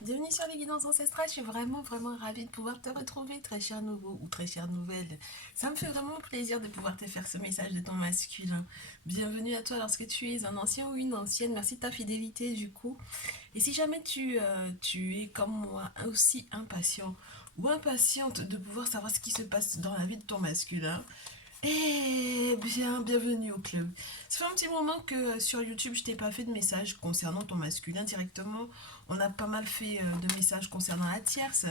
Bienvenue sur les guidances ancestrales, je suis vraiment ravie de pouvoir te retrouver, très cher nouveau ou très chère nouvelle. Ça me fait vraiment plaisir de pouvoir te faire ce message de ton masculin. Bienvenue à toi lorsque tu es un ancien ou une ancienne, merci de ta fidélité du coup. Et si jamais tu es comme moi aussi impatient ou impatiente de pouvoir savoir ce qui se passe dans la vie de ton masculin, eh bien, bienvenue au club. Ça fait un petit moment que sur YouTube, je t'ai pas fait de message concernant ton masculin directement. On a pas mal fait de messages concernant la tierce.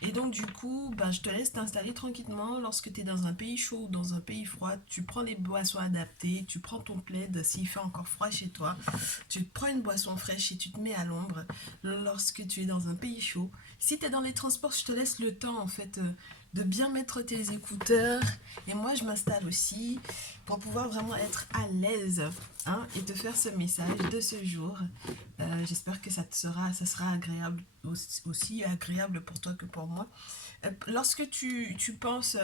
Et donc, du coup, bah, je te laisse t'installer tranquillement. Lorsque tu es dans un pays chaud ou dans un pays froid, tu prends les boissons adaptées, tu prends ton plaid s'il fait encore froid chez toi. Tu te prends une boisson fraîche et tu te mets à l'ombre lorsque tu es dans un pays chaud. Si tu es dans les transports, je te laisse le temps en fait de bien mettre tes écouteurs et moi, je m'installe aussi pour pouvoir vraiment être à l'aise hein, et te faire ce message de ce jour. J'espère que ça sera agréable, aussi agréable pour toi que pour moi. Lorsque tu penses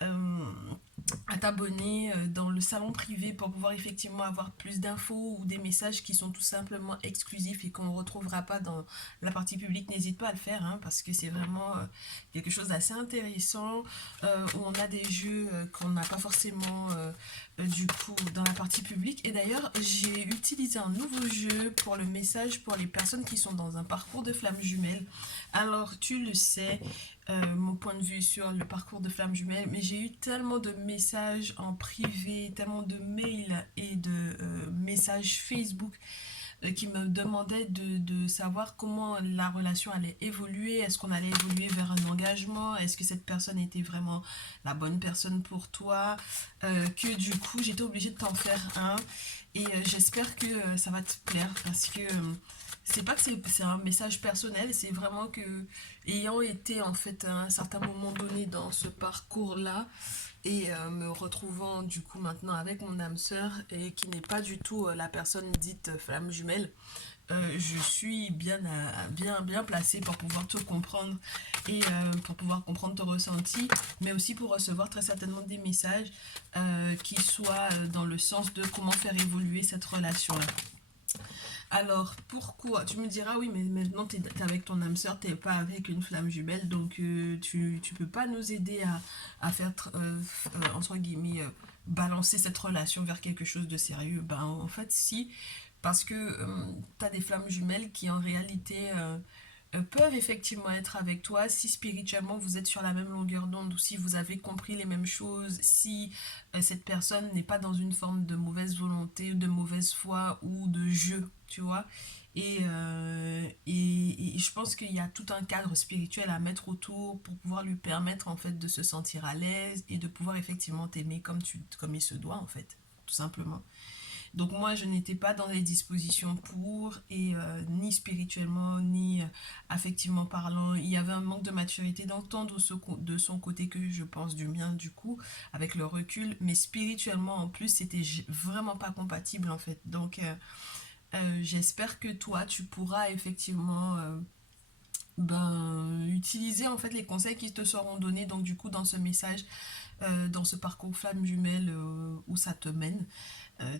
euh, à t'abonner dans le salon privé pour pouvoir effectivement avoir plus d'infos ou des messages qui sont tout simplement exclusifs et qu'on ne retrouvera pas dans la partie publique, n'hésite pas à le faire hein, parce que c'est vraiment quelque chose d'assez intéressant où on a des jeux qu'on n'a pas forcément du coup dans la partie publique. Et d'ailleurs, j'ai utilisé un nouveau jeu pour le message pour les personnes qui sont dans un parcours de flammes jumelles. Alors, tu le sais, mon point de vue sur le parcours de flammes jumelles, mais j'ai eu tellement de messages en privé, tellement de mails et de messages Facebook qui me demandaient de savoir comment la relation allait évoluer, est-ce qu'on allait évoluer vers un engagement, est-ce que cette personne était vraiment la bonne personne pour toi, que du coup j'étais obligée de t'en faire un et j'espère que ça va te plaire parce que c'est pas que c'est un message personnel, c'est vraiment que ayant été en fait à un certain moment donné dans ce parcours-là et me retrouvant du coup maintenant avec mon âme sœur et qui n'est pas du tout la personne dite flamme jumelle, je suis bien placée pour pouvoir te comprendre et pour pouvoir comprendre ton ressenti, mais aussi pour recevoir très certainement des messages qui soient dans le sens de comment faire évoluer cette relation-là. Alors, pourquoi? Tu me diras, oui, mais maintenant tu es avec ton âme sœur, t'es pas avec une flamme jumelle, donc tu peux pas nous aider à faire, entre guillemets, balancer cette relation vers quelque chose de sérieux. Ben, en fait, si, parce que tu as des flammes jumelles qui, en réalité, peuvent effectivement être avec toi si spirituellement vous êtes sur la même longueur d'onde ou si vous avez compris les mêmes choses, si cette personne n'est pas dans une forme de mauvaise volonté, de mauvaise foi ou de jeu, tu vois. Et je pense qu'il y a tout un cadre spirituel à mettre autour pour pouvoir lui permettre en fait de se sentir à l'aise et de pouvoir effectivement t'aimer comme il se doit en fait, tout simplement. Donc moi, je n'étais pas dans les dispositions pour, et ni spirituellement, ni affectivement parlant. Il y avait un manque de maturité d'entendre de son côté que je pense du mien, du coup, avec le recul. Mais spirituellement, en plus, c'était vraiment pas compatible, en fait. Donc, j'espère que toi, tu pourras effectivement utiliser en fait les conseils qui te seront donnés donc du coup dans ce message dans ce parcours flamme jumelle où ça te mène.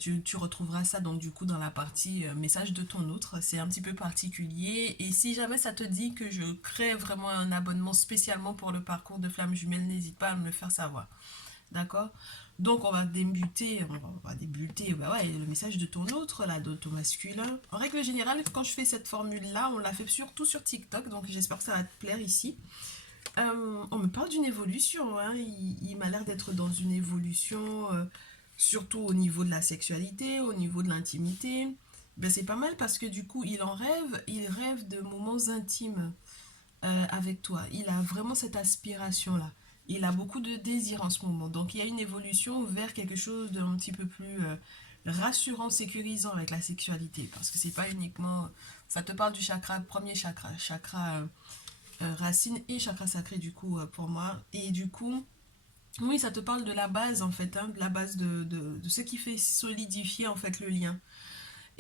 Tu retrouveras ça donc du coup dans la partie message de ton autre. C'est un petit peu particulier. Et si jamais ça te dit que je crée vraiment un abonnement spécialement pour le parcours de flamme jumelle, n'hésite pas à me le faire savoir. D'accord? Donc on va débuter bah ouais, le message de ton autre, là, de ton masculin. En règle générale, quand je fais cette formule-là, on l'a fait surtout sur TikTok, donc j'espère que ça va te plaire ici. On me parle d'une évolution, hein. Il m'a l'air d'être dans une évolution, surtout au niveau de la sexualité, au niveau de l'intimité. Ben, c'est pas mal parce que du coup, il rêve de moments intimes avec toi. Il a vraiment cette aspiration-là. Il a beaucoup de désir en ce moment. Donc il y a une évolution vers quelque chose d'un petit peu plus rassurant, sécurisant avec la sexualité. Parce que c'est pas uniquement... Ça te parle du chakra, premier chakra, chakra racine et chakra sacré du coup pour moi. Et du coup, oui, ça te parle de la base en fait, hein, de la base de ce qui fait solidifier en fait le lien.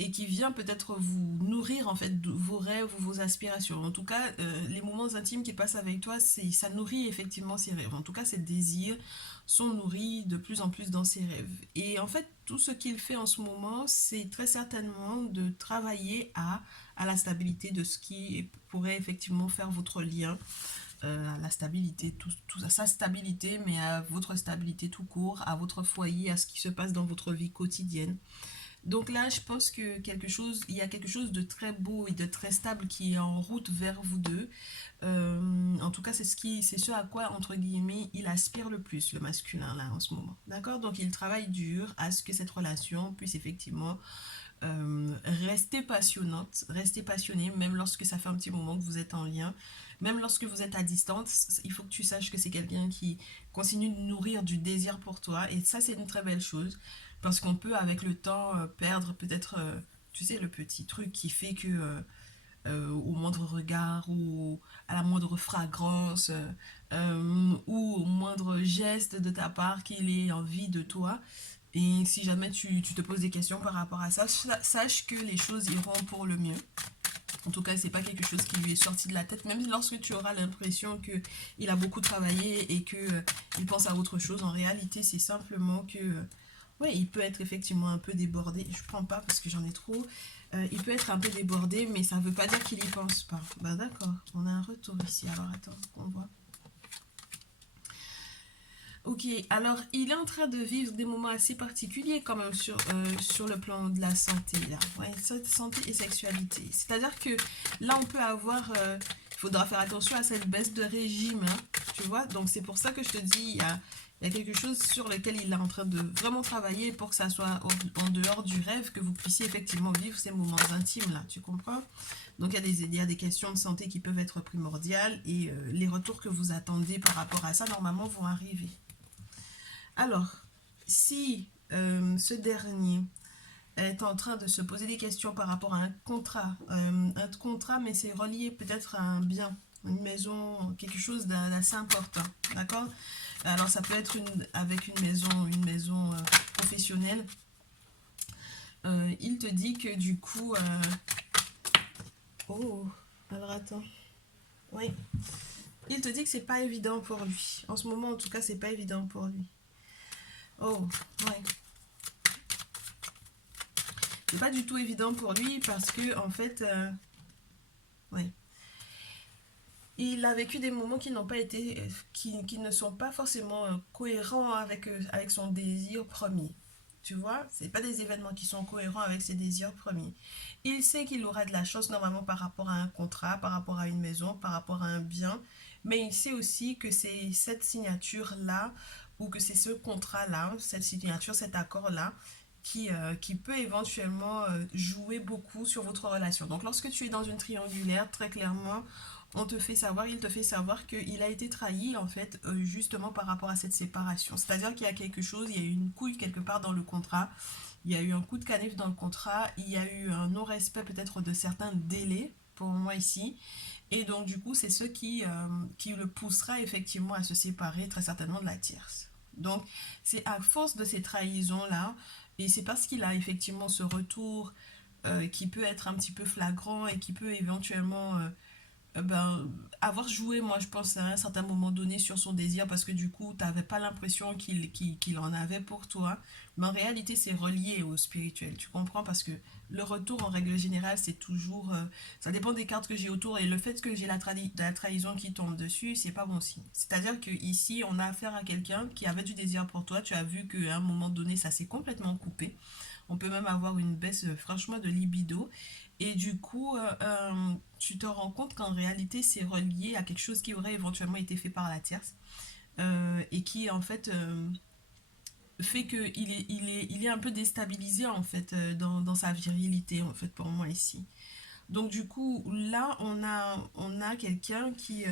et qui vient peut-être vous nourrir en fait de vos rêves ou vos aspirations. En tout cas, les moments intimes qu'il passe avec toi, ça nourrit effectivement ses rêves. En tout cas, ses désirs sont nourris de plus en plus dans ses rêves. Et en fait, tout ce qu'il fait en ce moment, c'est très certainement de travailler à la stabilité de ce qui pourrait effectivement faire votre lien, à la stabilité, à sa stabilité, mais à votre stabilité tout court, à votre foyer, à ce qui se passe dans votre vie quotidienne. Donc là, je pense que il y a quelque chose de très beau et de très stable qui est en route vers vous deux. En tout cas, c'est ce à quoi, entre guillemets, il aspire le plus, le masculin, là, en ce moment. D'accord? Donc, il travaille dur à ce que cette relation puisse effectivement rester passionnante, rester passionné, même lorsque ça fait un petit moment que vous êtes en lien, même lorsque vous êtes à distance, il faut que tu saches que c'est quelqu'un qui continue de nourrir du désir pour toi, et ça c'est une très belle chose, parce qu'on peut avec le temps perdre peut-être, tu sais, le petit truc qui fait que au moindre regard ou à la moindre fragrance ou au moindre geste de ta part qu'il ait envie de toi. Et si jamais tu te poses des questions par rapport à ça, sache que les choses iront pour le mieux. En tout cas, c'est pas quelque chose qui lui est sorti de la tête, même lorsque tu auras l'impression que il a beaucoup travaillé et que il pense à autre chose. En réalité, c'est simplement que ouais, il peut être effectivement un peu débordé. Je prends pas parce que j'en ai trop. Il peut être un peu débordé, mais ça veut pas dire qu'il y pense pas. Bah d'accord, on a un retour ici. Alors attends, on voit. Ok, alors il est en train de vivre des moments assez particuliers quand même sur le plan de la santé, là. Ouais, santé et sexualité. C'est-à-dire que là, on peut avoir... il faudra faire attention à cette baisse de régime, hein, tu vois. Donc c'est pour ça que je te dis, il y a quelque chose sur lequel il est en train de vraiment travailler pour que ça soit en dehors du rêve, que vous puissiez effectivement vivre ces moments intimes, là, tu comprends? Donc il y a des questions de santé qui peuvent être primordiales et les retours que vous attendez par rapport à ça, normalement, vont arriver. Alors, si ce dernier est en train de se poser des questions par rapport à un contrat, mais c'est relié peut-être à un bien, une maison, quelque chose d'assez important, d'accord? Alors ça peut être avec une maison professionnelle. Il te dit que du coup, oh, alors attends, oui, il te dit que c'est pas évident pour lui. En ce moment, en tout cas, c'est pas évident pour lui. Oh, ouais. C'est pas du tout évident pour lui parce que en fait, ouais, il a vécu des moments qui n'ont pas été, qui ne sont pas forcément cohérents avec son désir premier. Tu vois, c'est pas des événements qui sont cohérents avec ses désirs premiers. Il sait qu'il aura de la chance normalement par rapport à un contrat, par rapport à une maison, par rapport à un bien, mais il sait aussi que c'est cette signature-là ou que c'est ce contrat-là, cette signature, cet accord-là qui peut éventuellement jouer beaucoup sur votre relation. Donc lorsque tu es dans une triangulaire, très clairement, il te fait savoir qu'il a été trahi en fait justement par rapport à cette séparation. C'est-à-dire qu'il y a quelque chose, il y a eu une couille quelque part dans le contrat, il y a eu un coup de canif dans le contrat, il y a eu un non-respect peut-être de certains délais pour moi ici. Et donc du coup c'est ce qui le poussera effectivement à se séparer très certainement de la tierce. Donc c'est à force de ces trahisons-là, et c'est parce qu'il a effectivement ce retour qui peut être un petit peu flagrant et qui peut éventuellement ben, avoir joué, moi je pense, à un certain moment donné sur son désir parce que du coup, tu n'avais pas l'impression qu'il en avait pour toi. Mais en réalité, c'est relié au spirituel, tu comprends? Parce que le retour, en règle générale, c'est toujours... ça dépend des cartes que j'ai autour et le fait que j'ai la trahison qui tombe dessus, c'est pas bon signe. C'est-à-dire que ici, on a affaire à quelqu'un qui avait du désir pour toi. Tu as vu qu'à un moment donné, ça s'est complètement coupé. On peut même avoir une baisse, franchement, de libido. Et du coup, tu te rends compte qu'en réalité, c'est relié à quelque chose qui aurait éventuellement été fait par la tierce et qui, en fait, fait qu'il est un peu déstabilisé, en fait, dans sa virilité, en fait, pour moi, ici. Donc du coup, là, on a quelqu'un qui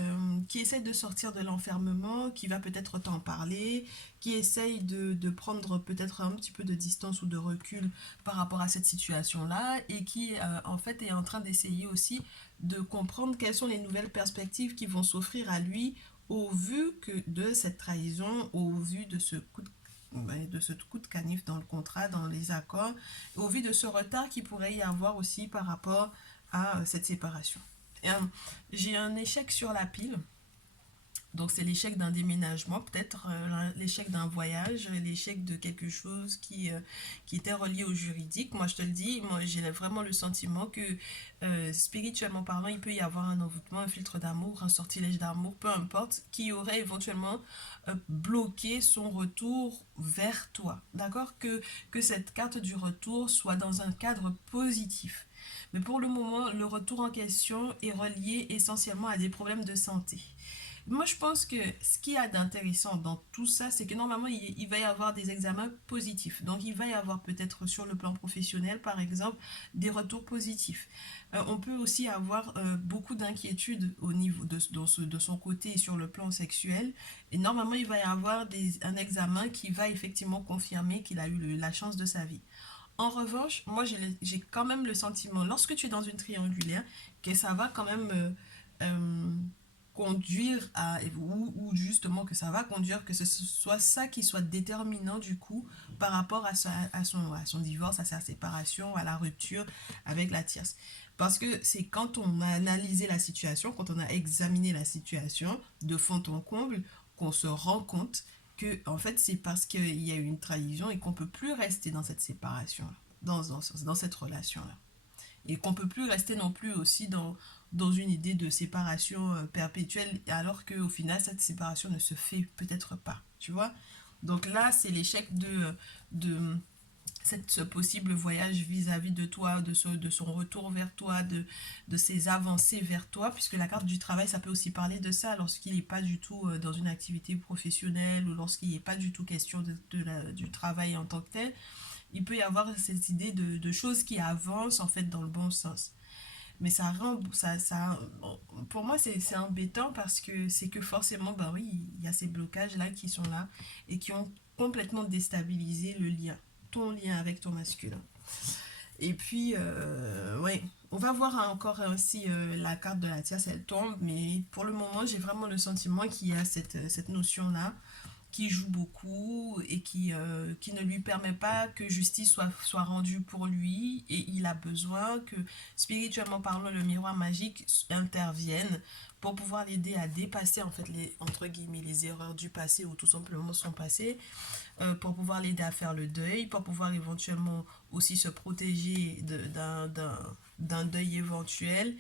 essaie de sortir de l'enfermement, qui va peut-être t'en parler, qui essaye de prendre peut-être un petit peu de distance ou de recul par rapport à cette situation-là, et qui en fait est en train d'essayer aussi de comprendre quelles sont les nouvelles perspectives qui vont s'offrir à lui au vu de cette trahison, au vu de ce coup de ce coup de canif dans le contrat, dans les accords, au vu de ce retard qu'il pourrait y avoir aussi par rapport à cette séparation. J'ai un échec sur la pile. Donc c'est l'échec d'un déménagement, peut-être l'échec d'un voyage, l'échec de quelque chose qui était relié au juridique. Moi je te le dis, moi j'ai vraiment le sentiment que spirituellement parlant, il peut y avoir un envoûtement, un filtre d'amour, un sortilège d'amour, peu importe, qui aurait éventuellement bloqué son retour vers toi. D'accord, que cette carte du retour soit dans un cadre positif. Mais pour le moment, le retour en question est relié essentiellement à des problèmes de santé. Moi, je pense que ce qu'il y a d'intéressant dans tout ça, c'est que normalement, il va y avoir des examens positifs. Donc, il va y avoir peut-être sur le plan professionnel, par exemple, des retours positifs. On peut aussi avoir beaucoup d'inquiétudes au niveau de son côté sur le plan sexuel. Et normalement, il va y avoir un examen qui va effectivement confirmer qu'il a eu la chance de sa vie. En revanche, moi, j'ai quand même le sentiment, lorsque tu es dans une triangulaire, que ça va quand même euh, conduire à, ou justement que ça va conduire, que ce soit ça qui soit déterminant du coup par rapport à son divorce, à sa séparation, à la rupture avec la tierce. Parce que c'est quand on a analysé la situation, quand on a examiné la situation de fond en comble, qu'on se rend compte que en fait c'est parce qu'il y a eu une trahison et qu'on peut plus rester dans cette séparation là, dans cette relation là, et qu'on peut plus rester non plus aussi dans une idée de séparation perpétuelle alors qu'au final cette séparation ne se fait peut-être pas, tu vois. Donc là c'est l'échec de ce possible voyage vis-à-vis de toi, de son retour vers toi, de ses avancées vers toi, puisque la carte du travail, ça peut aussi parler de ça, lorsqu'il n'est pas du tout dans une activité professionnelle, ou lorsqu'il n'est pas du tout question du travail en tant que tel, il peut y avoir cette idée de choses qui avancent en fait dans le bon sens. Mais ça rend, ça, pour moi, c'est embêtant parce que c'est que forcément, bah oui, il y a ces blocages-là qui sont là et qui ont complètement déstabilisé le lien, ton lien avec ton masculin. Et puis, ouais, on va voir encore si la carte de la tierce, elle tombe, mais pour le moment, j'ai vraiment le sentiment qu'il y a cette notion-là qui joue beaucoup et qui ne lui permet pas que justice soit rendue pour lui, et il a besoin que, spirituellement parlant, le miroir magique intervienne pour pouvoir l'aider à dépasser en fait les, entre guillemets, les erreurs du passé ou tout simplement son passé, pour pouvoir l'aider à faire le deuil, pour pouvoir éventuellement aussi se protéger d'un deuil éventuel,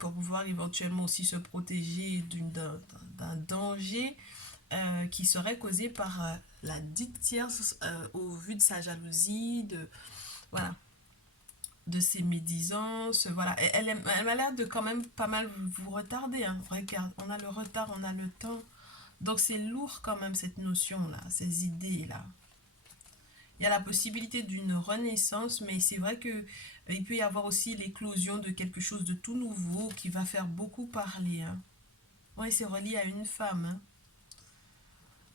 pour pouvoir éventuellement aussi se protéger d'un danger qui serait causée par la dite tierce au vu de sa jalousie, voilà, de ses médisances. Voilà. Elle m'a l'air de quand même pas mal vous retarder. Hein. Regarde, on a le retard, on a le temps. Donc c'est lourd quand même cette notion-là, ces idées-là. Il y a la possibilité d'une renaissance, mais c'est vrai que il peut y avoir aussi l'éclosion de quelque chose de tout nouveau qui va faire beaucoup parler. Hein. Oui, c'est relié à une femme. Hein.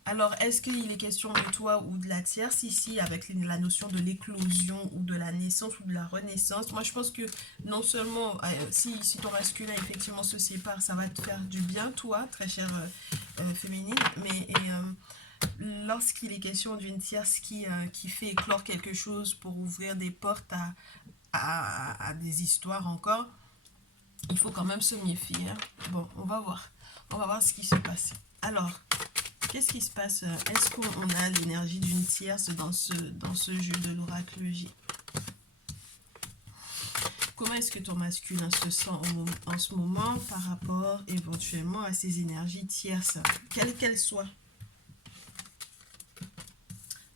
Alors, est-ce qu'il est question de toi ou de la tierce ici, avec la notion de l'éclosion ou de la naissance ou de la renaissance? Moi, je pense que non seulement, si ton masculin effectivement se sépare, ça va te faire du bien, toi, très chère féminine, mais lorsqu'il est question d'une tierce qui fait éclore quelque chose pour ouvrir des portes à des histoires encore, il faut quand même se méfier. Hein. Bon, on va voir. On va voir ce qui se passe. Alors, qu'est-ce qui se passe? Est-ce qu'on a l'énergie d'une tierce dans ce jeu de l'oracle J? Comment est-ce que ton masculin se sent en ce moment par rapport éventuellement à ces énergies tierces, quelles qu'elles soient?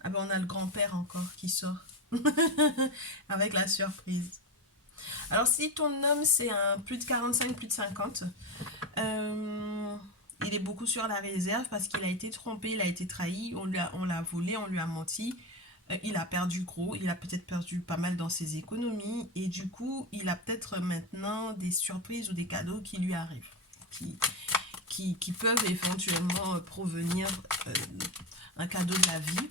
Ah ben on a le grand-père encore qui sort avec la surprise. Alors si ton homme c'est un plus de 45, plus de 50, il est beaucoup sur la réserve parce qu'il a été trompé, il a été trahi, on l'a volé, on lui a menti. Il a perdu gros, il a peut-être perdu pas mal dans ses économies et du coup il a peut-être maintenant des surprises ou des cadeaux qui lui arrivent, qui peuvent éventuellement provenir un cadeau de la vie,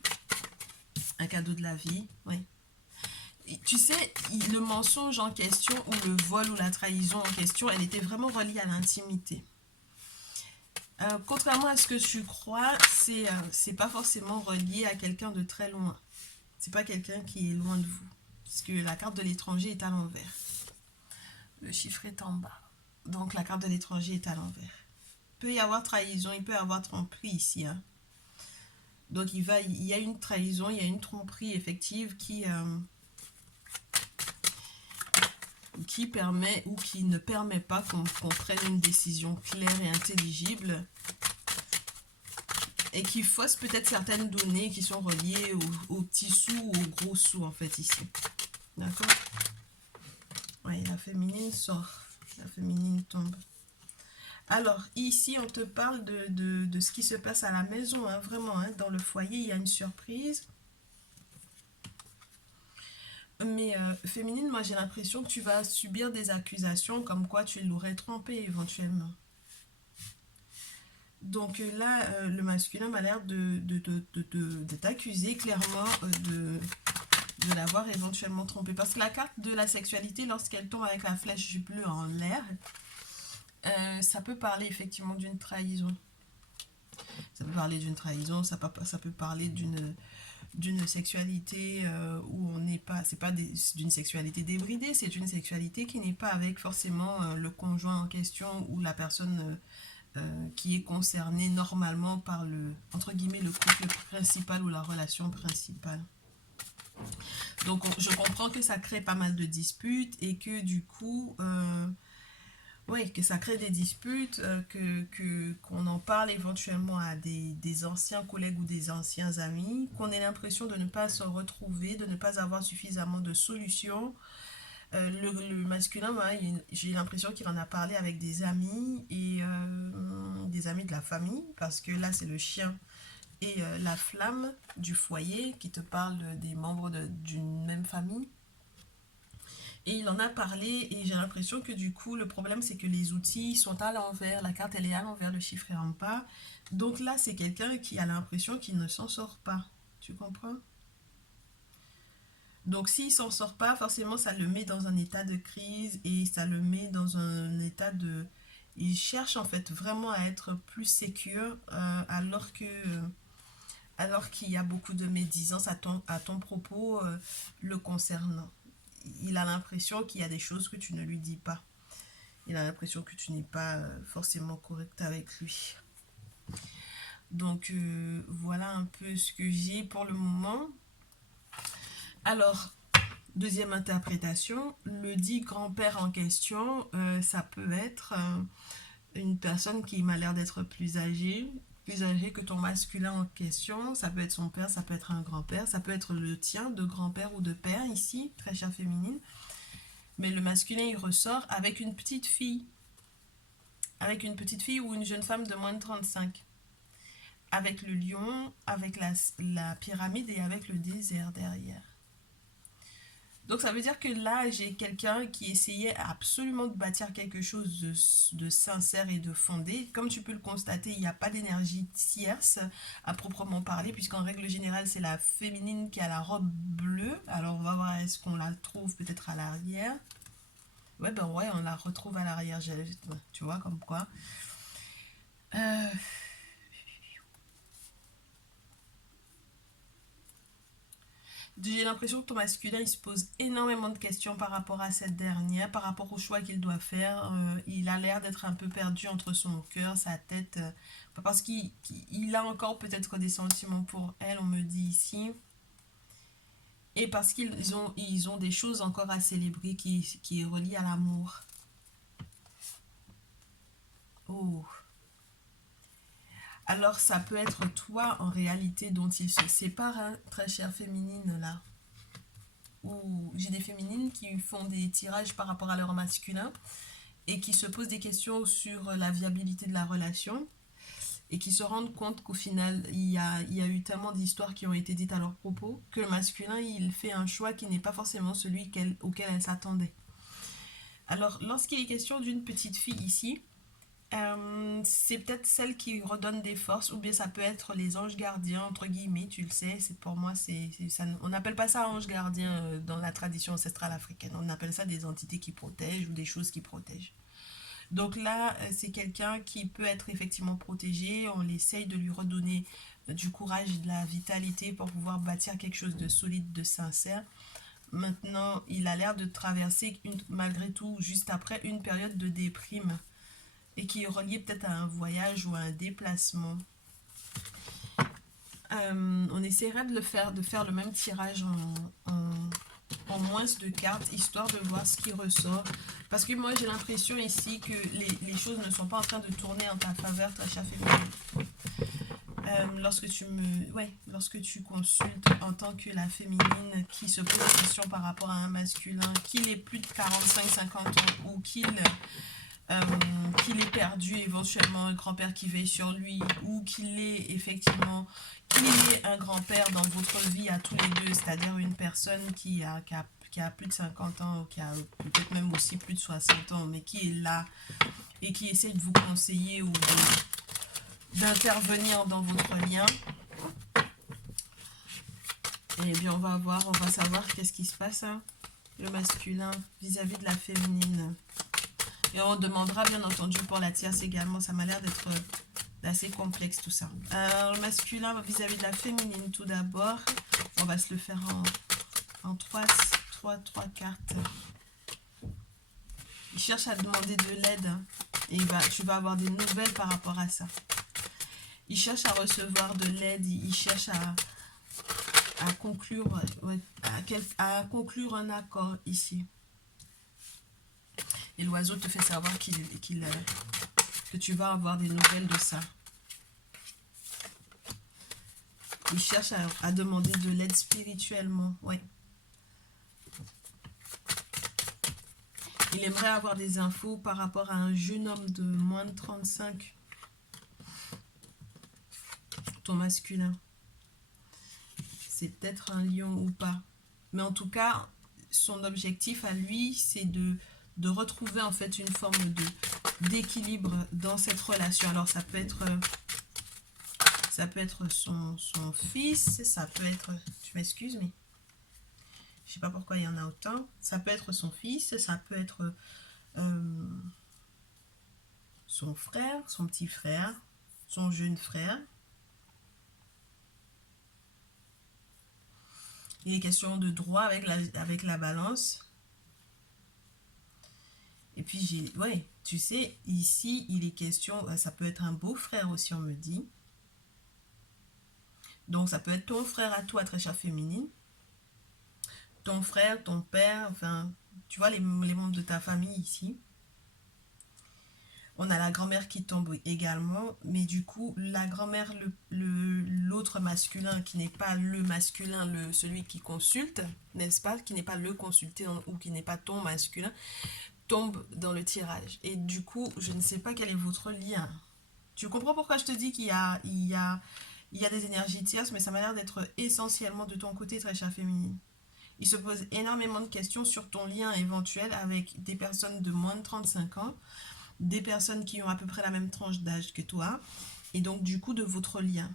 un cadeau de la vie, oui. Et tu sais, le mensonge en question ou le vol ou la trahison en question, elle était vraiment reliée à l'intimité. Contrairement à ce que tu crois, c'est pas forcément relié à quelqu'un de très loin. C'est pas quelqu'un qui est loin de vous. Puisque la carte de l'étranger est à l'envers. Le chiffre est en bas. Donc la carte de l'étranger est à l'envers. Il peut y avoir trahison, il peut y avoir tromperie ici. Hein. Donc il y a une trahison, il y a une tromperie effective qui permet ou qui ne permet pas qu'on prenne une décision claire et intelligible et qui fausse peut-être certaines données qui sont reliées aux petits sous ou aux gros sous en fait ici. D'accord? Oui, la féminine sort. La féminine tombe. Alors, ici, on te parle de ce qui se passe à la maison, hein, vraiment. Hein, dans le foyer, il y a une surprise. Mais féminine, moi, j'ai l'impression que tu vas subir des accusations comme quoi tu l'aurais trompé éventuellement. Donc là, le masculin m'a l'air de t'accuser clairement de l'avoir éventuellement trompé. Parce que la carte de la sexualité, lorsqu'elle tombe avec la flèche bleue en l'air, ça peut parler effectivement d'une trahison. Ça peut parler d'une trahison, ça peut parler d'une sexualité où on n'est pas, c'est pas d'une sexualité débridée, c'est une sexualité qui n'est pas avec forcément le conjoint en question ou la personne qui est concernée normalement par entre guillemets, le couple principal ou la relation principale. Donc je comprends que ça crée pas mal de disputes et que du coup oui, que ça crée des disputes, qu'on en parle éventuellement à des anciens collègues ou des anciens amis, qu'on ait l'impression de ne pas se retrouver, de ne pas avoir suffisamment de solutions. Le masculin, ouais, j'ai l'impression qu'il en a parlé avec des amis et des amis de la famille, parce que là c'est le chien et la flamme du foyer qui te parle des membres d'une même famille. Et il en a parlé et j'ai l'impression que du coup, le problème c'est que les outils sont à l'envers, la carte elle est à l'envers, le chiffre est en bas. Donc là, c'est quelqu'un qui a l'impression qu'il ne s'en sort pas. Tu comprends? Donc s'il s'en sort pas, forcément ça le met dans un état de crise et ça le met dans un état de... Il cherche en fait vraiment à être plus sécure alors qu'il y a beaucoup de médisance à ton propos le concernant. Il a l'impression qu'il y a des choses que tu ne lui dis pas. Il a l'impression que tu n'es pas forcément correct avec lui. Donc voilà un peu ce que j'ai pour le moment. Alors, deuxième interprétation, le dit grand-père en question, ça peut être une personne qui m'a l'air d'être plus âgé que ton masculin en question. Ça peut être son père, ça peut être un grand-père, ça peut être le tien, de grand-père ou de père ici, très chère féminine. Mais le masculin, il ressort avec une petite fille. Avec une petite fille ou une jeune femme de moins de 35. Avec le lion, avec la pyramide et avec le désert derrière. Donc ça veut dire que là, j'ai quelqu'un qui essayait absolument de bâtir quelque chose de sincère et de fondé. Comme tu peux le constater, il n'y a pas d'énergie tierce à proprement parler, puisqu'en règle générale, c'est la féminine qui a la robe bleue. Alors on va voir, est-ce qu'on la trouve peut-être à l'arrière. Ouais, ben ouais, on la retrouve à l'arrière, tu vois, comme quoi. Euh, J'ai l'impression que ton masculin, il se pose énormément de questions par rapport à cette dernière, par rapport au choix qu'il doit faire. Il a l'air d'être un peu perdu entre son cœur, sa tête, parce qu'il a encore peut-être des sentiments pour elle, on me dit ici. Et parce ils ont des choses encore à célébrer qui est relié à l'amour. Oh. Alors ça peut être toi en réalité dont il se sépare, hein, très chère féminine là. Ou j'ai des féminines qui font des tirages par rapport à leur masculin et qui se posent des questions sur la viabilité de la relation et qui se rendent compte qu'au final, il y a eu tellement d'histoires qui ont été dites à leur propos que le masculin, il fait un choix qui n'est pas forcément celui auquel elle s'attendait. Alors, lorsqu'il est question d'une petite fille ici, c'est peut-être celle qui redonne des forces ou bien ça peut être les anges gardiens entre guillemets, tu le sais, c'est pour moi ça, on n'appelle pas ça ange gardien dans la tradition ancestrale africaine, on appelle ça des entités qui protègent ou des choses qui protègent. Donc là, c'est quelqu'un qui peut être effectivement protégé. On essaye de lui redonner du courage et de la vitalité pour pouvoir bâtir quelque chose de solide, de sincère. Maintenant, il a l'air de traverser, malgré tout, juste après, une période de déprime et qui est reliée peut-être à un voyage ou à un déplacement. On essaiera de faire le même tirage en moins de cartes, histoire de voir ce qui ressort. Parce que moi, j'ai l'impression ici que les choses ne sont pas en train de tourner en ta faveur, ta chère féminine. Lorsque tu consultes en tant que la féminine qui se pose des questions par rapport à un masculin, qu'il ait plus de 45-50 ans ou qu'il ait perdu éventuellement un grand-père qui veille sur lui ou qu'il ait effectivement un grand-père dans votre vie à tous les deux, c'est-à-dire une personne qui a plus de 50 ans ou qui a peut-être même aussi plus de 60 ans, mais qui est là et qui essaie de vous conseiller ou d'intervenir dans votre lien. Et bien on va savoir qu'est-ce qui se passe, hein, le masculin vis-à-vis de la féminine. Et on demandera bien entendu pour la tierce également, ça m'a l'air d'être assez complexe tout ça. Alors, le masculin vis-à-vis de la féminine tout d'abord, on va se le faire en trois cartes. Il cherche à demander de l'aide, hein, et tu vas avoir des nouvelles par rapport à ça. Il cherche à recevoir de l'aide, il cherche à conclure, à conclure un accord ici. Et l'oiseau te fait savoir que tu vas avoir des nouvelles de ça. Il cherche à demander de l'aide spirituellement, ouais. Il aimerait avoir des infos par rapport à un jeune homme de moins de 35. Ton masculin. C'est peut-être un lion ou pas. Mais en tout cas, son objectif à lui, c'est de retrouver en fait une forme d'équilibre dans cette relation. Alors ça peut être son fils, ça peut être, tu m'excuses, mais je sais pas pourquoi il y en a autant. Ça peut être son fils, ça peut être son frère, son petit frère, son jeune frère. Il est question de droit avec la balance. Et puis, ouais, tu sais, ici, il est question, ça peut être un beau-frère aussi, on me dit. Donc, ça peut être ton frère à toi, très chère féminine. Ton frère, ton père, enfin, tu vois, les membres de ta famille ici. On a la grand-mère qui tombe également, mais du coup, la grand-mère, l'autre masculin qui n'est pas le masculin, celui qui consulte, n'est-ce pas, qui n'est pas le consulté ou qui n'est pas ton masculin, tombe dans le tirage. Et du coup, je ne sais pas quel est votre lien. Tu comprends pourquoi je te dis qu'il y a des énergies tierces, mais ça m'a l'air d'être essentiellement de ton côté, très chère féminine. Il se pose énormément de questions sur ton lien éventuel avec des personnes de moins de 35 ans, des personnes qui ont à peu près la même tranche d'âge que toi, et donc du coup de votre lien.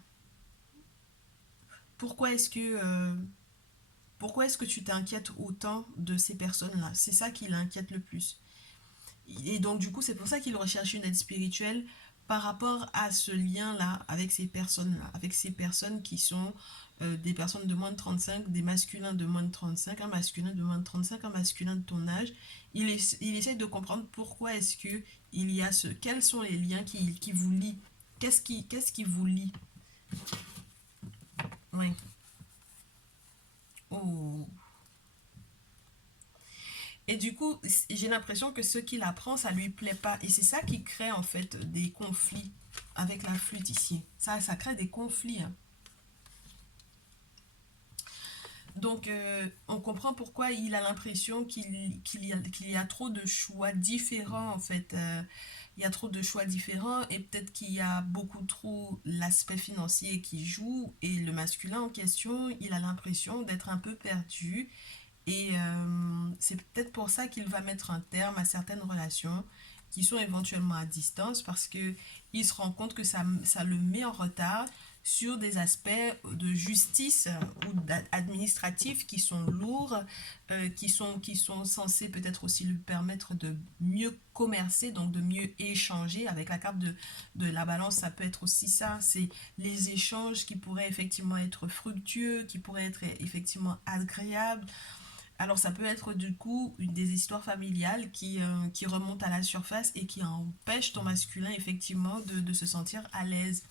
Pourquoi est-ce que tu t'inquiètes autant de ces personnes-là? C'est ça qui l'inquiète le plus. Et donc du coup, c'est pour ça qu'il recherche une aide spirituelle par rapport à ce lien-là avec ces personnes-là, avec ces personnes qui sont des personnes de moins de 35, des masculins de moins de 35, un masculin de moins de 35, un masculin de ton âge. Il essaie de comprendre pourquoi est-ce que il y a quels sont les liens qui vous lient. Qu'est-ce qui vous lie? Oui. Oh. Et du coup, j'ai l'impression que ce qu'il apprend, ça lui plaît pas. Et c'est ça qui crée en fait des conflits avec la flûte ici. Ça crée des conflits, hein. Donc, on comprend pourquoi il a l'impression qu'il y a trop de choix différents, en fait. Il y a trop de choix différents et peut-être qu'il y a beaucoup trop l'aspect financier qui joue. Et le masculin en question, il a l'impression d'être un peu perdu. Et c'est peut-être pour ça qu'il va mettre un terme à certaines relations qui sont éventuellement à distance parce que il se rend compte que ça le met en retard sur des aspects de justice ou administratifs qui sont lourds, qui sont censés peut-être aussi lui permettre de mieux commercer, donc de mieux échanger. Avec la carte de la balance, ça peut être aussi ça, c'est les échanges qui pourraient effectivement être fructueux, qui pourraient être effectivement agréables. Alors ça peut être du coup des histoires familiales qui remontent à la surface et qui empêchent ton masculin effectivement de se sentir à l'aise,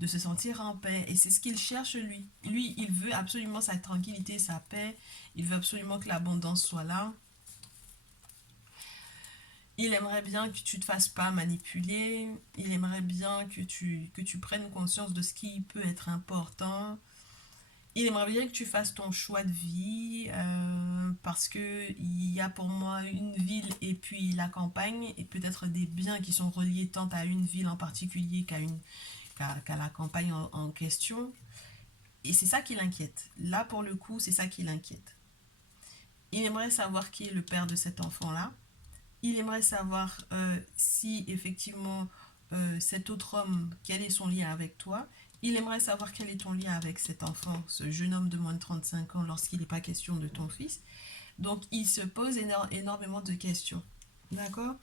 de se sentir en paix. Et c'est ce qu'il cherche lui. Lui, il veut absolument sa tranquillité, sa paix. Il veut absolument que l'abondance soit là. Il aimerait bien que tu ne te fasses pas manipuler. Il aimerait bien que tu prennes conscience de ce qui peut être important. Il aimerait bien que tu fasses ton choix de vie parce que il y a pour moi une ville et puis la campagne et peut-être des biens qui sont reliés tant à une ville en particulier qu'à la campagne en question. Et c'est ça qui l'inquiète. Là, pour le coup, c'est ça qui l'inquiète. Il aimerait savoir qui est le père de cet enfant-là. Il aimerait savoir si effectivement cet autre homme, quel est son lien avec toi. Il aimerait savoir quel est ton lien avec cet enfant, ce jeune homme de moins de 35 ans, lorsqu'il n'est pas question de ton fils. Donc, il se pose énormément de questions. D'accord?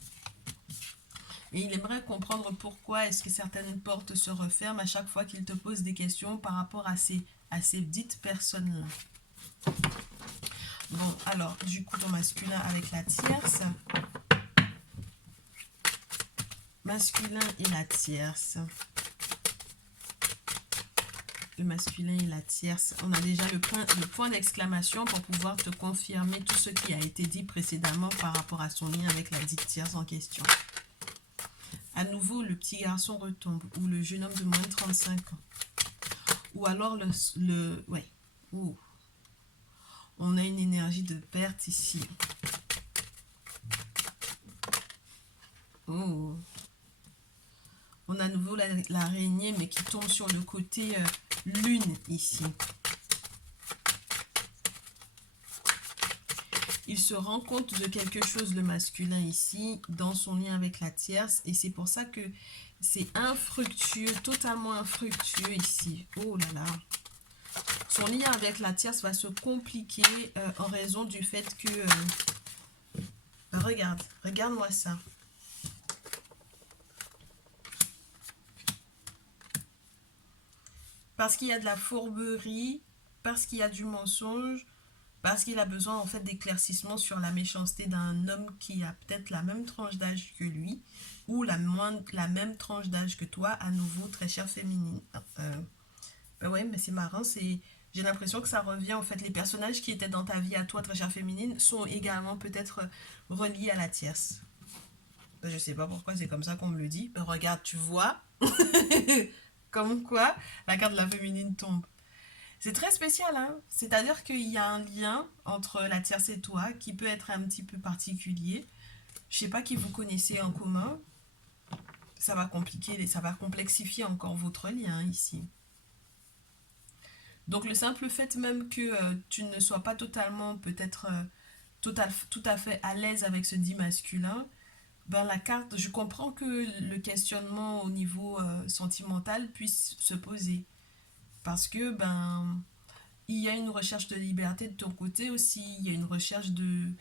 Et il aimerait comprendre pourquoi est-ce que certaines portes se referment à chaque fois qu'il te pose des questions par rapport à ces dites personnes-là. Bon, alors, du coup, ton masculin avec la tierce. Masculin et la tierce. Le masculin et la tierce. On a déjà le point d'exclamation pour pouvoir te confirmer tout ce qui a été dit précédemment par rapport à son lien avec la dite tierce en question. À nouveau, le petit garçon retombe, ou le jeune homme de moins de 35 ans. Ou alors ouais. Ouh. On a une énergie de perte ici. Oh. On a à nouveau l'araignée, mais qui tombe sur le côté lune ici. Il se rend compte de quelque chose, le masculin ici, dans son lien avec la tierce. Et c'est pour ça que c'est infructueux, totalement infructueux ici. Oh là là. Son lien avec la tierce va se compliquer en raison du fait que... regarde-moi ça. Parce qu'il y a de la fourberie, parce qu'il y a du mensonge, parce qu'il a besoin en fait d'éclaircissement sur la méchanceté d'un homme qui a peut-être la même tranche d'âge que lui, ou la même tranche d'âge que toi, à nouveau très chère féminine. Ben ouais, mais c'est marrant, j'ai l'impression que ça revient en fait, les personnages qui étaient dans ta vie à toi, très chère féminine, sont également peut-être reliés à la tierce. Ben, je sais pas pourquoi c'est comme ça qu'on me le dit. Ben, regarde, tu vois, comme quoi la carte de la féminine tombe. C'est très spécial, hein. C'est-à-dire qu'il y a un lien entre la tierce et toi qui peut être un petit peu particulier. Je sais pas qui vous connaissez en commun. Ça va compliquer, ça va complexifier encore votre lien ici. Donc le simple fait même que tu ne sois pas totalement peut-être tout à fait à l'aise avec ce dit masculin, ben la carte, je comprends que le questionnement au niveau sentimental puisse se poser. Parce que ben il y a une recherche de liberté de ton côté aussi, il y a une recherche de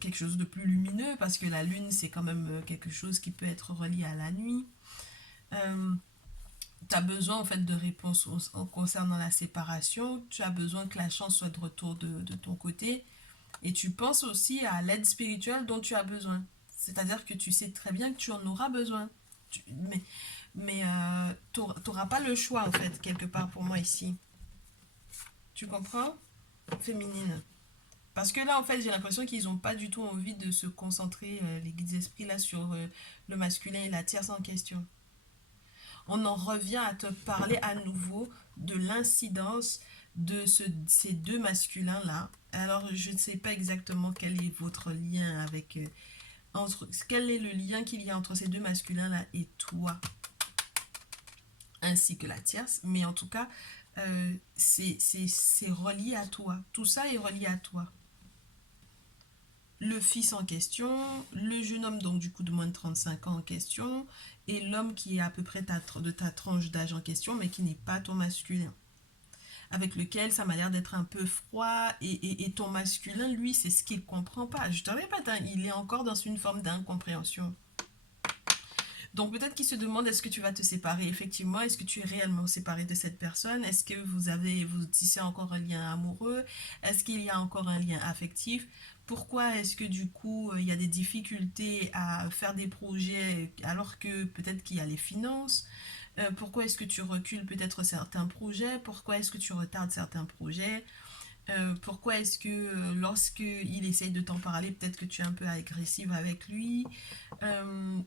quelque chose de plus lumineux, parce que la lune, c'est quand même quelque chose qui peut être relié à la nuit. Tu as besoin en fait de réponses concernant la séparation, tu as besoin que la chance soit de retour de ton côté, et tu penses aussi à l'aide spirituelle dont tu as besoin. C'est-à-dire que tu sais très bien que tu en auras besoin. Mais tu n'auras pas le choix en fait, quelque part pour moi ici. Tu comprends? Féminine. Parce que là, en fait, j'ai l'impression qu'ils n'ont pas du tout envie de se concentrer, les guides esprits, là, sur le masculin et la tierce en question. On en revient à te parler à nouveau de l'incidence de ces deux masculins-là. Alors, je ne sais pas exactement quel est votre lien avec... quel est le lien qu'il y a entre ces deux masculins-là et toi, ainsi que la tierce. Mais en tout cas, c'est relié à toi. Tout ça est relié à toi. le fils en question, le jeune homme donc du coup de moins de 35 ans en question, et l'homme qui est à peu près de ta tranche d'âge en question, mais qui n'est pas ton masculin, avec lequel ça m'a l'air d'être un peu froid, et ton masculin, lui, c'est ce qu'il comprend pas. Je te répète, hein, il est encore dans une forme d'incompréhension. Donc peut-être qu'il se demande est-ce que tu vas te séparer effectivement, est-ce que tu es réellement séparé de cette personne, est-ce que vous tissez encore un lien amoureux, est-ce qu'il y a encore un lien affectif, pourquoi est-ce que du coup il y a des difficultés à faire des projets alors que peut-être qu'il y a les finances, pourquoi est-ce que tu recules peut-être certains projets, pourquoi est-ce que tu retardes certains projets, pourquoi est-ce que lorsqu'il essaye de t'en parler, peut-être que tu es un peu agressive avec lui,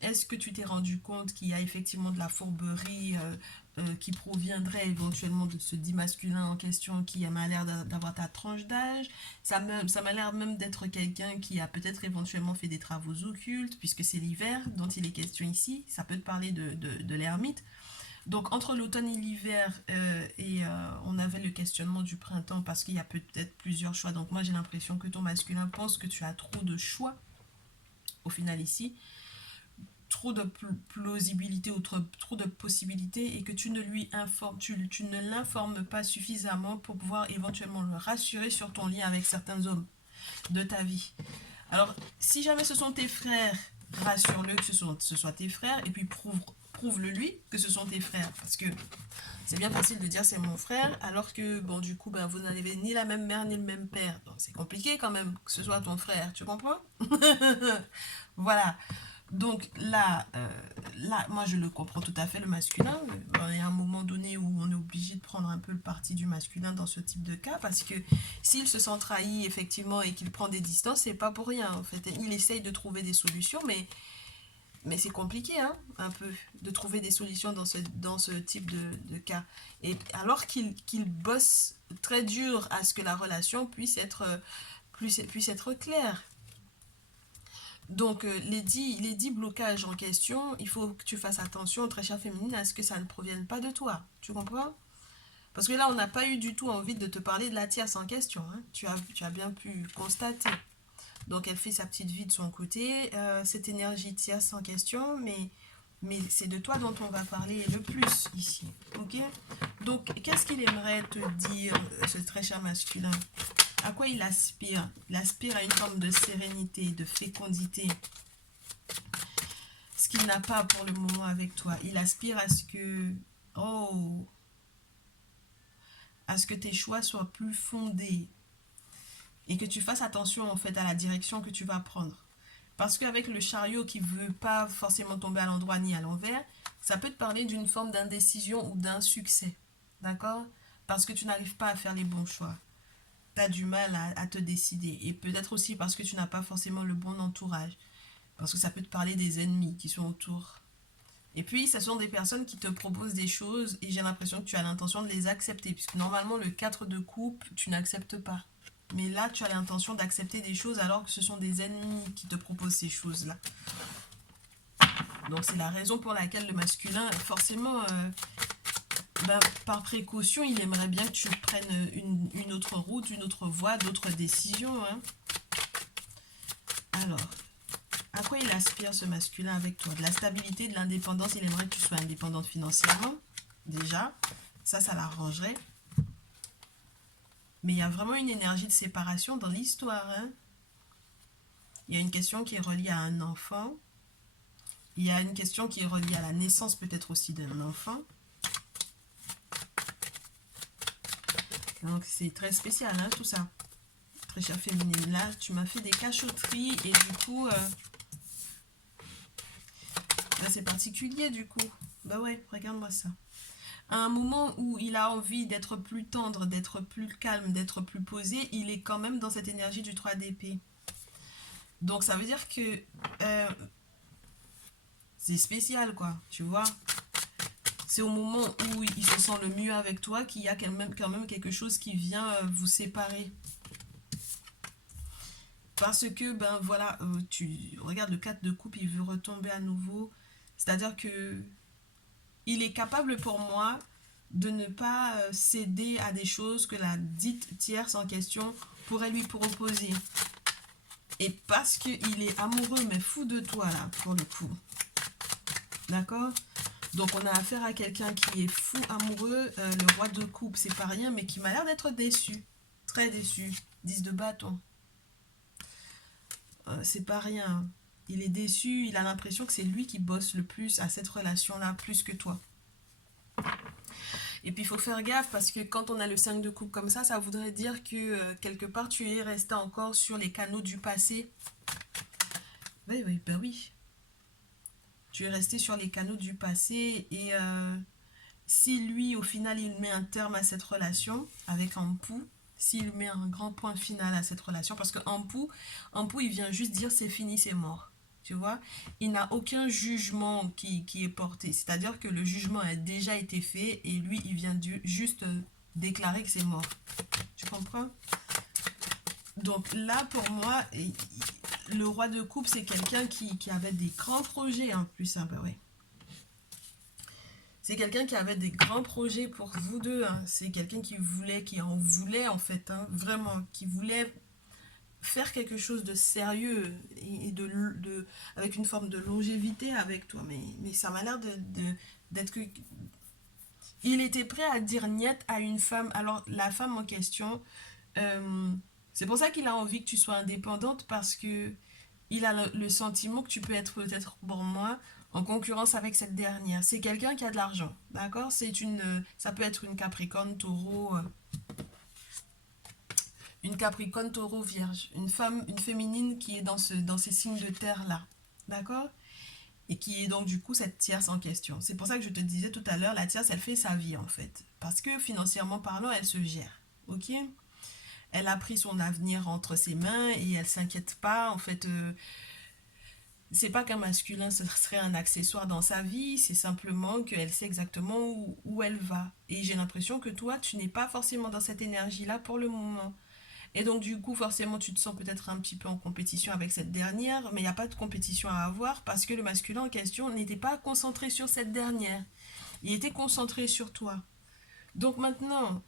est-ce que tu t'es rendu compte qu'il y a effectivement de la fourberie qui proviendrait éventuellement de ce dit masculin en question qui m'a l'air d'avoir ta tranche d'âge. Ça m'a l'air même d'être quelqu'un qui a peut-être éventuellement fait des travaux occultes, puisque c'est l'hiver dont il est question ici. Ça peut te parler de l'ermite. Donc entre l'automne et l'hiver, on avait le questionnement du printemps parce qu'il y a peut-être plusieurs choix. Donc moi j'ai l'impression que ton masculin pense que tu as trop de choix au final ici, trop de plausibilité ou trop de possibilités, et que tu ne lui informes, tu ne l'informes pas suffisamment pour pouvoir éventuellement le rassurer sur ton lien avec certains hommes de ta vie. Alors si jamais ce sont tes frères, rassure-le que ce soit tes frères, et puis prouve-le lui que ce sont tes frères, parce que c'est bien facile de dire c'est mon frère, alors que bon du coup ben, vous n'avez ni la même mère ni le même père, donc c'est compliqué quand même que ce soit ton frère, tu comprends? Voilà. Donc là, moi je le comprends tout à fait, le masculin. Il y a un moment donné où on est obligé de prendre un peu le parti du masculin dans ce type de cas, parce que s'il se sent trahi effectivement et qu'il prend des distances, c'est pas pour rien en fait. Il essaye de trouver des solutions, mais c'est compliqué, hein, un peu, de trouver des solutions dans ce type de cas. Et alors qu'il bosse très dur à ce que la relation puisse être claire. Donc, les dix blocages en question, il faut que tu fasses attention, très chère féminine, à ce que ça ne provienne pas de toi. Tu comprends? Parce que là, on n'a pas eu du tout envie de te parler de la tierce en question, hein. Tu as bien pu constater. Donc, elle fait sa petite vie de son côté, cette énergie tierce en question, mais c'est de toi dont on va parler le plus ici. Ok? Donc, qu'est-ce qu'il aimerait te dire, ce très cher masculin? À quoi il aspire? Il aspire à une forme de sérénité, de fécondité, ce qu'il n'a pas pour le moment avec toi. Il aspire à ce que, oh, à ce que tes choix soient plus fondés et que tu fasses attention en fait à la direction que tu vas prendre. Parce qu'avec le chariot qui ne veut pas forcément tomber à l'endroit ni à l'envers, ça peut te parler d'une forme d'indécision ou d'insuccès. D'accord? Parce que tu n'arrives pas à faire les bons choix. Tu as du mal à te décider. Et peut-être aussi parce que tu n'as pas forcément le bon entourage. Parce que ça peut te parler des ennemis qui sont autour. Et puis, ce sont des personnes qui te proposent des choses et j'ai l'impression que tu as l'intention de les accepter. Puisque normalement, le 4 de coupe, tu n'acceptes pas. Mais là, tu as l'intention d'accepter des choses alors que ce sont des ennemis qui te proposent ces choses-là. Donc, c'est la raison pour laquelle le masculin, forcément, par précaution, il aimerait bien que tu prennes une autre route, une autre voie, d'autres décisions. Hein. Alors, à quoi il aspire ce masculin avec toi? De la stabilité, de l'indépendance. Il aimerait que tu sois indépendante financièrement. Déjà, ça l'arrangerait. Mais il y a vraiment une énergie de séparation dans l'histoire. Hein. Il y a une question qui est reliée à un enfant. Il y a une question qui est reliée à la naissance peut-être aussi d'un enfant. Donc c'est très spécial, hein, tout ça. Très chère féminine. Là, tu m'as fait des cachotteries et du coup... là, c'est particulier du coup. Bah ouais, regarde-moi ça. À un moment où il a envie d'être plus tendre, d'être plus calme, d'être plus posé, il est quand même dans cette énergie du 3 d'épée. Donc ça veut dire que c'est spécial quoi, tu vois. C'est au moment où il se sent le mieux avec toi qu'il y a quand même quelque chose qui vient vous séparer. Parce que, ben voilà, tu regardes le 4 de coupe, il veut retomber à nouveau. C'est-à-dire que il est capable pour moi de ne pas céder à des choses que la dite tierce en question pourrait lui proposer. Et parce qu'il est amoureux, mais fou de toi, là, pour le coup. D'accord? Donc, on a affaire à quelqu'un qui est fou amoureux. Le roi de coupe, c'est pas rien, mais qui m'a l'air d'être déçu. Très déçu. 10 de bâton. C'est pas rien. Il est déçu, il a l'impression que c'est lui qui bosse le plus à cette relation-là, plus que toi. Et puis il faut faire gaffe parce que quand on a le 5 de coupe comme ça voudrait dire que quelque part tu es resté encore sur les canaux du passé. Oui, oui, ben oui. Tu es resté sur les canaux du passé et si lui au final il met un terme à cette relation avec Ampou, s'il met un grand point final à cette relation, parce que Ampou il vient juste dire c'est fini, c'est mort. Tu vois, il n'a aucun jugement qui est porté. C'est-à-dire que le jugement a déjà été fait et lui, il vient juste déclarer que c'est mort. Tu comprends? Donc là, pour moi, le roi de coupe, c'est quelqu'un qui avait des grands projets en plus. Hein, bah ouais. C'est quelqu'un qui avait des grands projets pour vous deux. Hein. C'est quelqu'un qui en voulait en fait, hein, vraiment, qui voulait faire quelque chose de sérieux et avec une forme de longévité avec toi. Mais ça m'a l'air d'être que... Il était prêt à dire niet à une femme. Alors, la femme en question, euh, c'est pour ça qu'il a envie que tu sois indépendante parce que il a le sentiment que tu peux être peut-être pour moi en concurrence avec cette dernière. C'est quelqu'un qui a de l'argent, d'accord? Ça peut être une Capricorne, Taureau, une Capricorne, Taureau, Vierge, une femme, une féminine qui est dans ces signes de terre là, d'accord? Et qui est donc du coup cette tierce en question. C'est pour ça que je te disais tout à l'heure, la tierce, elle fait sa vie en fait, parce que financièrement parlant, elle se gère, ok? Elle a pris son avenir entre ses mains et elle s'inquiète pas en fait. C'est pas qu'un masculin ce serait un accessoire dans sa vie, c'est simplement qu'elle sait exactement où elle va. Et j'ai l'impression que toi, tu n'es pas forcément dans cette énergie-là pour le moment. Et donc du coup, forcément, tu te sens peut-être un petit peu en compétition avec cette dernière, mais il n'y a pas de compétition à avoir parce que le masculin en question n'était pas concentré sur cette dernière. Il était concentré sur toi. Donc maintenant,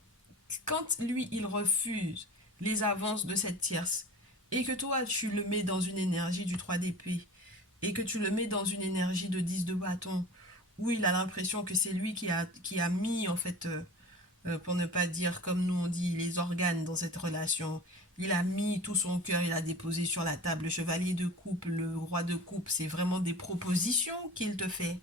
quand lui, il refuse les avances de cette tierce et que toi, tu le mets dans une énergie du 3 d'épée et que tu le mets dans une énergie de 10 de bâton où il a l'impression que c'est lui qui a mis en fait pour ne pas dire comme nous on dit les organes dans cette relation. Il a mis tout son cœur, il a déposé sur la table le chevalier de coupe, le roi de coupe, c'est vraiment des propositions qu'il te fait.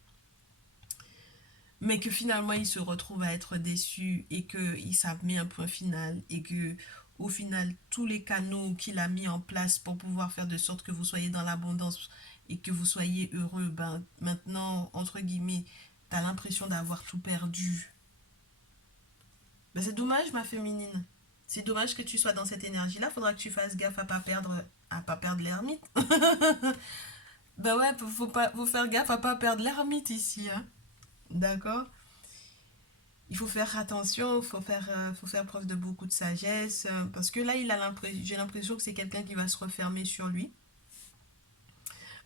Mais que finalement il se retrouve à être déçu et qu'il ça met un point final et que au final tous les canaux qu'il a mis en place pour pouvoir faire de sorte que vous soyez dans l'abondance et que vous soyez heureux, ben maintenant entre guillemets t'as l'impression d'avoir tout perdu. Ben, c'est dommage, ma féminine. C'est dommage que tu sois dans cette énergie-là. Faudra que tu fasses gaffe à pas perdre l'ermite. Ben ouais, faut faire gaffe à pas perdre l'ermite ici, hein. D'accord? Il faut faire attention, faut faire preuve de beaucoup de sagesse, parce que là, j'ai l'impression que c'est quelqu'un qui va se refermer sur lui,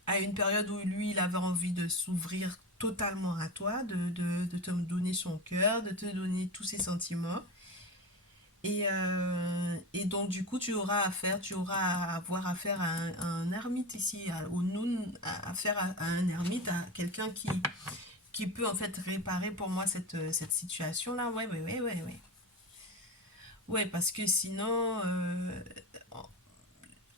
à une période où lui, il avait envie de s'ouvrir totalement à toi, de te donner son cœur, de te donner tous ses sentiments. Et donc, du coup, tu auras à avoir affaire à un ermite ici, au Noun, affaire à un ermite, à quelqu'un qui peut en fait réparer pour moi cette situation-là. Ouais, ouais, ouais, ouais, ouais. Ouais, parce que sinon,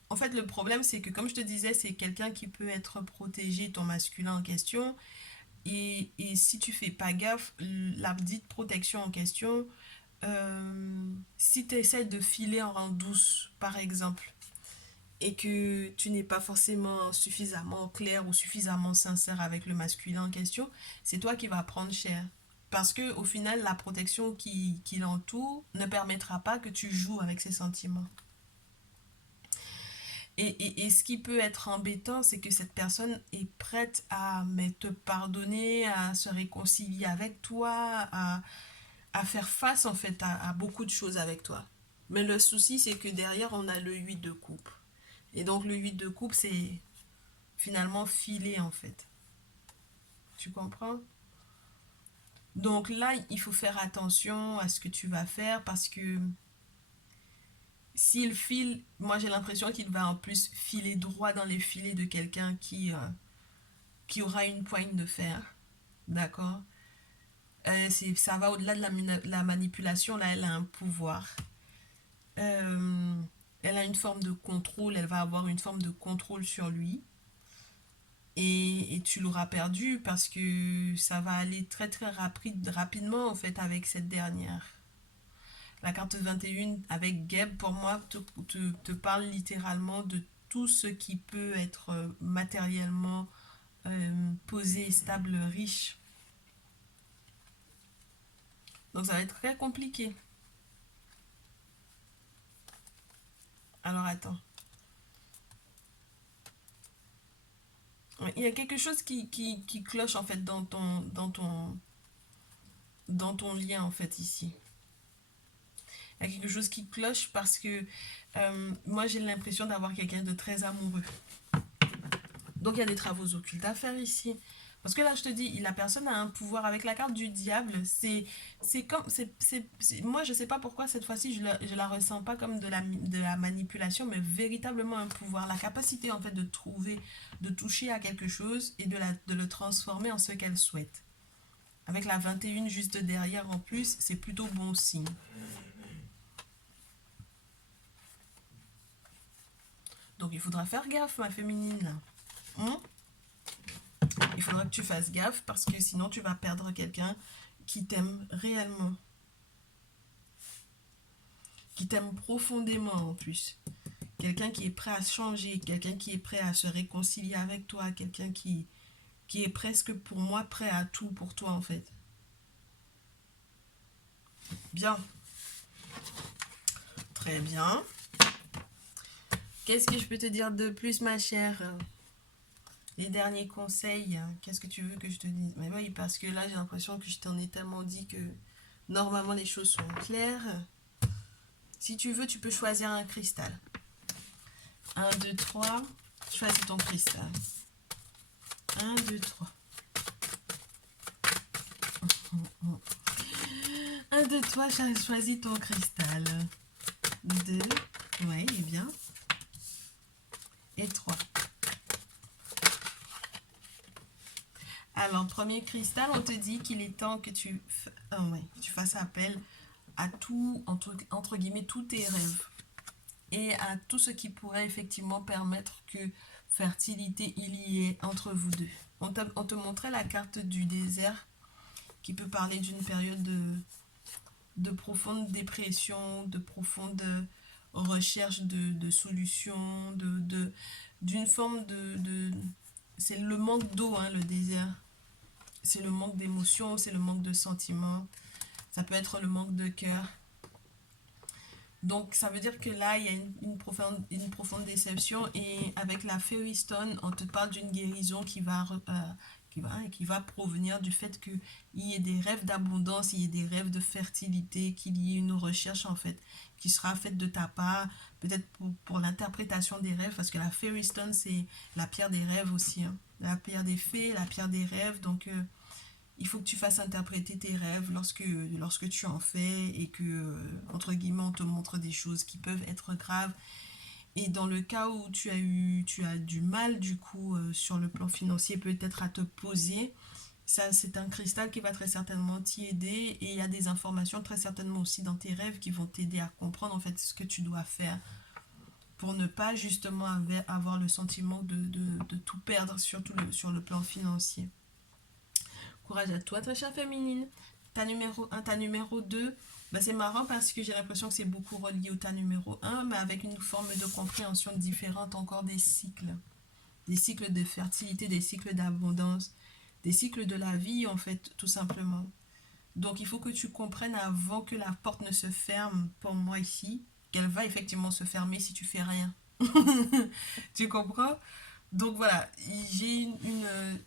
en fait, le problème, c'est que, comme je te disais, c'est quelqu'un qui peut être protégé, ton masculin en question. Et si tu fais pas gaffe, la dite protection en question, si tu essaies de filer en rang douce, par exemple, et que tu n'es pas forcément suffisamment clair ou suffisamment sincère avec le masculin en question, c'est toi qui vas prendre cher. Parce que au final, la protection qui l'entoure ne permettra pas que tu joues avec ses sentiments. Et ce qui peut être embêtant, c'est que cette personne est prête à te pardonner, à se réconcilier avec toi, à faire face en fait à beaucoup de choses avec toi. Mais le souci, c'est que derrière, on a le 8 de coupe. Et donc le 8 de coupe, c'est finalement filé en fait. Tu comprends? Donc là, il faut faire attention à ce que tu vas faire parce que s'il file, moi j'ai l'impression qu'il va en plus filer droit dans les filets de quelqu'un qui aura une poigne de fer. D'accord. Ça va au-delà de la manipulation. Là, elle a un pouvoir. Euh, Elle a une forme de contrôle. Elle va avoir une forme de contrôle sur lui. Et tu l'auras perdu parce que ça va aller très très rapidement en fait avec cette dernière. La carte 21 avec Geb, pour moi, te parle littéralement de tout ce qui peut être matériellement posé, stable, riche. Donc ça va être très compliqué. Alors attends. Il y a quelque chose qui cloche en fait dans ton lien en fait ici. Il y a quelque chose qui cloche parce que moi j'ai l'impression d'avoir quelqu'un de très amoureux. Donc il y a des travaux occultes à faire ici. Parce que là, je te dis, la personne a un pouvoir avec la carte du diable. C'est comme, moi, je sais pas pourquoi cette fois-ci, je la ressens pas comme de la manipulation, mais véritablement un pouvoir. La capacité, en fait, de trouver, de toucher à quelque chose et de le transformer en ce qu'elle souhaite. Avec la 21 juste derrière en plus, c'est plutôt bon signe. Donc il faudra faire gaffe, ma féminine, là. Hum. Il faudra que tu fasses gaffe parce que sinon tu vas perdre quelqu'un qui t'aime réellement, qui t'aime profondément en plus. Quelqu'un qui est prêt à changer, quelqu'un qui est prêt à se réconcilier avec toi, quelqu'un qui est presque pour moi prêt à tout pour toi en fait. Bien, très bien. Qu'est-ce que je peux te dire de plus, ma chère? Les derniers conseils, qu'est-ce que tu veux que je te dise? Mais oui, parce que là, j'ai l'impression que je t'en ai tellement dit que normalement les choses sont claires. Si tu veux, tu peux choisir un cristal. 1, 2, 3. Choisis ton cristal. 1, 2, 3. 1, 2, 3. Choisis ton cristal. 2. Ouais, il est bien. Et 3. Alors, premier cristal, on te dit qu'il est temps que tu fasses appel à tout, entre guillemets, tous tes rêves. Et à tout ce qui pourrait effectivement permettre que fertilité il y ait entre vous deux. On te montrait la carte du désert qui peut parler d'une période de profonde dépression, de profonde recherche de solutions, d'une forme c'est le manque d'eau, hein, le désert. C'est le manque d'émotions, c'est le manque de sentiments. Ça peut être le manque de cœur. Donc ça veut dire que là, il y a une profonde déception et avec la Fairy Stone, on te parle d'une guérison qui va provenir du fait qu'il y ait des rêves d'abondance, il y ait des rêves de fertilité, qu'il y ait une recherche en fait qui sera faite de ta part, peut-être pour l'interprétation des rêves, parce que la Fairy Stone, c'est la pierre des rêves aussi, hein. La pierre des fées, la pierre des rêves, donc il faut que tu fasses interpréter tes rêves lorsque tu en fais et que, entre guillemets, on te montre des choses qui peuvent être graves. Et dans le cas où tu as du mal, du coup, sur le plan financier, peut-être à te poser, ça, c'est un cristal qui va très certainement t'y aider. Et il y a des informations très certainement aussi dans tes rêves qui vont t'aider à comprendre, en fait, ce que tu dois faire pour ne pas, justement, avoir le sentiment de tout perdre, surtout sur le plan financier. Courage à toi, très chère féminine. Ta numéro 1, ta numéro 2, bah c'est marrant parce que j'ai l'impression que c'est beaucoup relié au ta numéro 1, mais avec une forme de compréhension différente encore des cycles. Des cycles de fertilité, des cycles d'abondance, des cycles de la vie en fait, tout simplement. Donc il faut que tu comprennes avant que la porte ne se ferme, pour moi ici, qu'elle va effectivement se fermer si tu fais rien. Tu comprends? Donc voilà,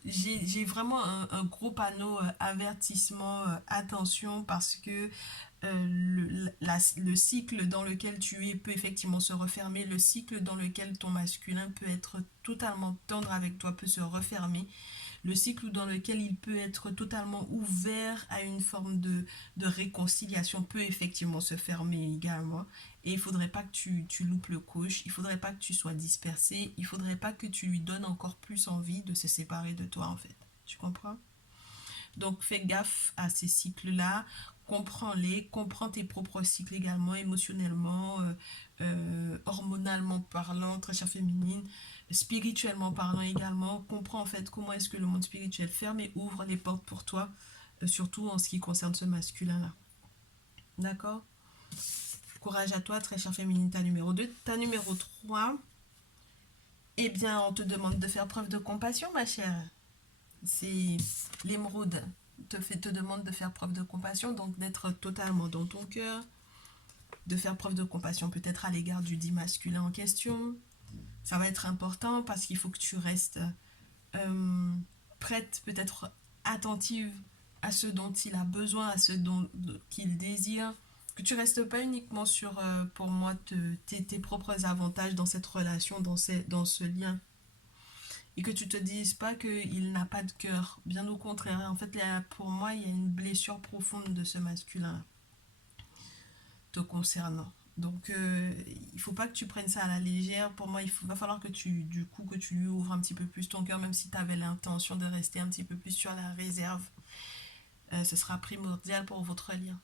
j'ai vraiment un gros panneau avertissement, attention, parce que le cycle dans lequel tu es peut effectivement se refermer, le cycle dans lequel ton masculin peut être totalement tendre avec toi peut se refermer, le cycle dans lequel il peut être totalement ouvert à une forme de réconciliation peut effectivement se fermer également. Et il faudrait pas que tu loupes le coche, il faudrait pas que tu sois dispersé, il faudrait pas que tu lui donnes encore plus envie de se séparer de toi en fait. Tu comprends? Donc fais gaffe à ces cycles-là, comprends-les, comprends tes propres cycles également, émotionnellement, hormonalement parlant, très chère féminine, spirituellement parlant également. Comprends en fait comment est-ce que le monde spirituel ferme et ouvre les portes pour toi, surtout en ce qui concerne ce masculin-là. D'accord? Courage à toi, très chère féminine, ta numéro 2. Ta numéro 3, eh bien, on te demande de faire preuve de compassion, ma chère. C'est l'émeraude te demande de faire preuve de compassion, donc d'être totalement dans ton cœur, de faire preuve de compassion peut-être à l'égard du dit masculin en question. Ça va être important parce qu'il faut que tu restes euh, prête, peut-être attentive à ce dont il a besoin, à ce dont qu'il désire. Que tu restes pas uniquement sur, pour moi, tes propres avantages dans cette relation, dans ce lien, et que tu te dises pas qu'il n'a pas de cœur. Bien au contraire. En fait, là, pour moi, il y a une blessure profonde de ce masculin te concernant. Donc, il faut pas que tu prennes ça à la légère. Pour moi, va falloir que que tu lui ouvres un petit peu plus ton cœur, même si tu avais l'intention de rester un petit peu plus sur la réserve. Ce sera primordial pour votre lien.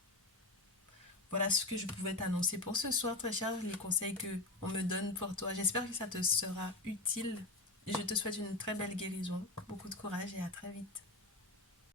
Voilà ce que je pouvais t'annoncer pour ce soir, très cher, les conseils que on me donne pour toi. J'espère que ça te sera utile. Et je te souhaite une très belle guérison, beaucoup de courage et à très vite.